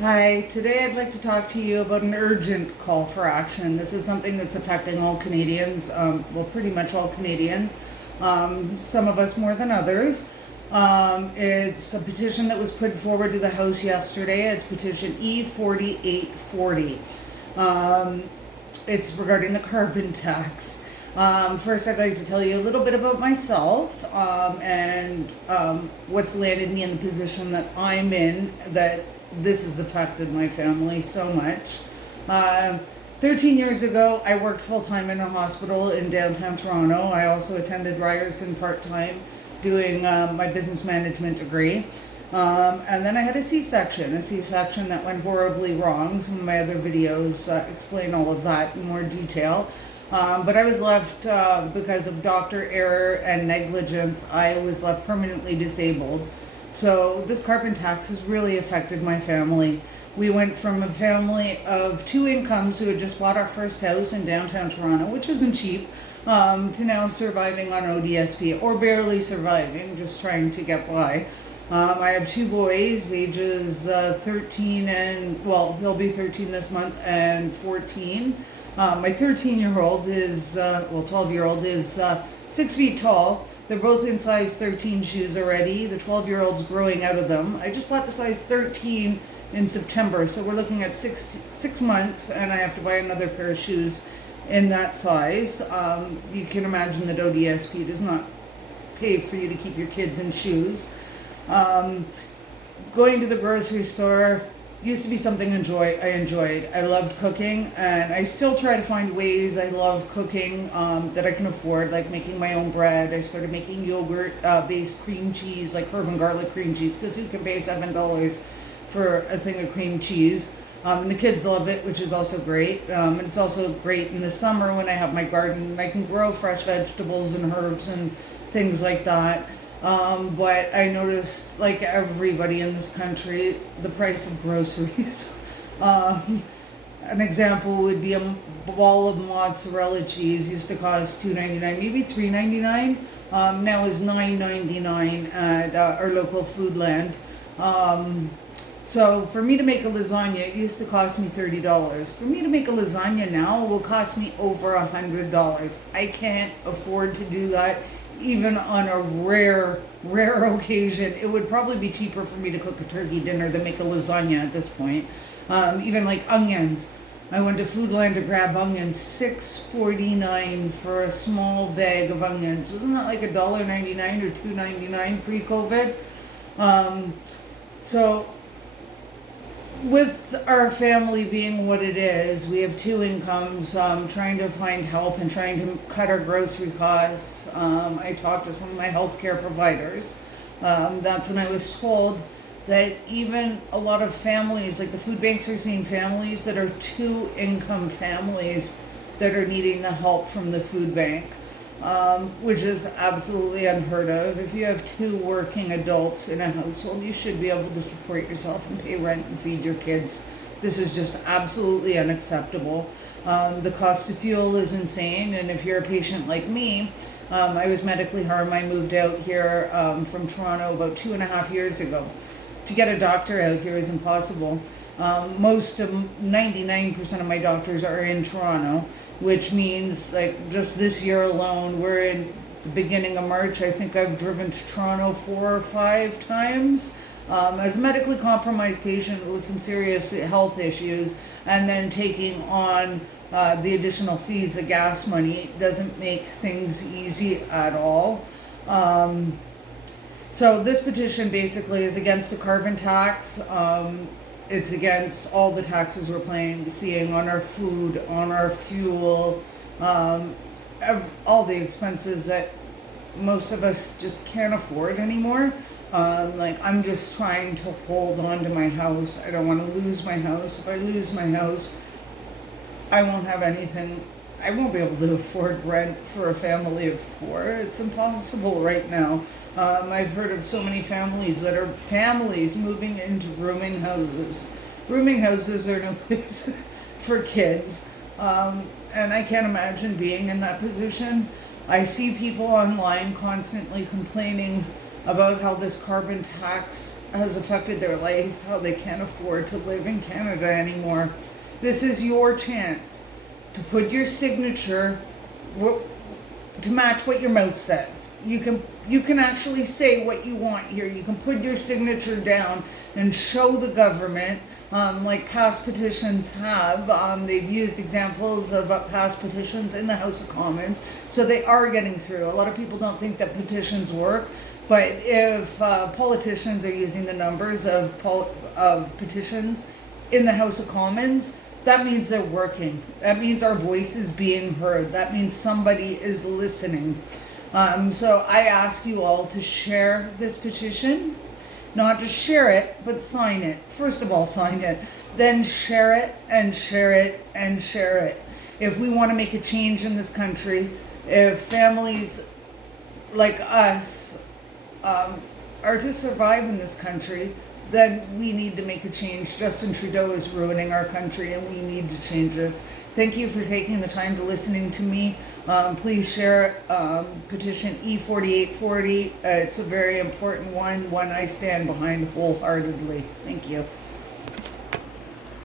Hi, today I'd like to talk to you about an urgent call for action. This is something that's affecting all Canadians, well, pretty much all Canadians, some of us more than others. It's a petition that was put forward to the House yesterday. It's petition E4840. It's regarding the carbon tax. First, I'd like to tell you a little bit about myself and what's landed me in the position that I'm in, that this has affected my family so much. 13 years ago, I worked full-time in a hospital in downtown Toronto. I also attended Ryerson part-time doing my business management degree. And then I had a C-section that went horribly wrong. Some of my other videos explain all of that in more detail. But I was left, because of doctor error and negligence, I was left permanently disabled. So this carbon tax has really affected my family. We went from a family of two incomes who had just bought our first house in downtown Toronto, which isn't cheap, to now surviving on ODSP, or barely surviving, just trying to get by. I have two boys, ages 13 and, well, he'll be 13 this month, and 14. My 13-year-old is, 12-year-old is 6 feet tall. They're both in size 13 shoes already. The 12-year-old's growing out of them. I just bought the size 13 in September, so we're looking at six months, and I have to buy another pair of shoes in that size. You can imagine that ODSP does not pay for you to keep your kids in shoes. Going to the grocery store used to be something I enjoyed. I loved cooking, and I still try to find ways I love cooking that I can afford, like making my own bread. I started making yogurt-based cream cheese, like herb and garlic cream cheese, because who can pay $7 for a thing of cream cheese? And the kids love it, which is also great. And it's also great in the summer when I have my garden and I can grow fresh vegetables and herbs and things like that. But I noticed, like everybody in this country, the price of groceries. An example would be a ball of mozzarella cheese used to cost $2.99, maybe $3.99. Now is $9.99 at our local Foodland. So for me to make a lasagna, it used to cost me $30. For me to make a lasagna now, it will cost me over $100. I can't afford to do that. Even on a rare occasion, it would probably be cheaper for me to cook a turkey dinner than make a lasagna at this point. Even like onions. I went to Foodland to grab onions, $6.49 for a small bag of onions. Wasn't that like $1.99 or $2.99 pre-COVID? So with our family being what it is, we have two incomes, trying to find help and trying to cut our grocery costs. I talked to some of my healthcare providers. That's when I was told that even a lot of families, like the food banks are seeing families that are two income families that are needing the help from the food bank. Which is absolutely unheard of. If you have two working adults in a household, you should be able to support yourself and pay rent and feed your kids. This is just absolutely unacceptable. The cost of fuel is insane, and if you're a patient like me, I was medically harmed. I moved out here from Toronto about 2.5 years ago. To get a doctor out here is impossible. 99% of my doctors are in Toronto, which means like just this year alone, we're in the beginning of March. I think I've driven to Toronto 4 or 5 times as a medically compromised patient with some serious health issues, and then taking on the additional fees, the gas money, doesn't make things easy at all. So this petition basically is against the carbon tax. It's against all the taxes we're seeing on our food, on our fuel, all the expenses that most of us just can't afford anymore. Like I'm just trying to hold on to my house. I don't want to lose my house. If I lose my house, I won't have anything. I won't be able to afford rent for a family of 4. It's impossible right now. I've heard of so many families that are moving into rooming houses. Rooming houses are no place for kids. And I can't imagine being in that position. I see people online constantly complaining about how this carbon tax has affected their life, how they can't afford to live in Canada anymore. This is your chance to put your signature to match what your mouth says. You can actually say what you want here. You can put your signature down and show the government, like past petitions have. They've used examples of past petitions in the House of Commons, so they are getting through. A lot of people don't think that petitions work, but if politicians are using the numbers of petitions in the House of Commons, that means they're working. That means our voice is being heard. That means somebody is listening. So I ask you all to share this petition. Not just share it, but sign it. First of all, sign it. Then share it and share it and share it. If we want to make a change in this country, if families like us are to survive in this country, then we need to make a change. Justin Trudeau is ruining our country and we need to change this. Thank you for taking the time to listening to me. Please share petition E4840. It's a very important one I stand behind wholeheartedly. Thank you.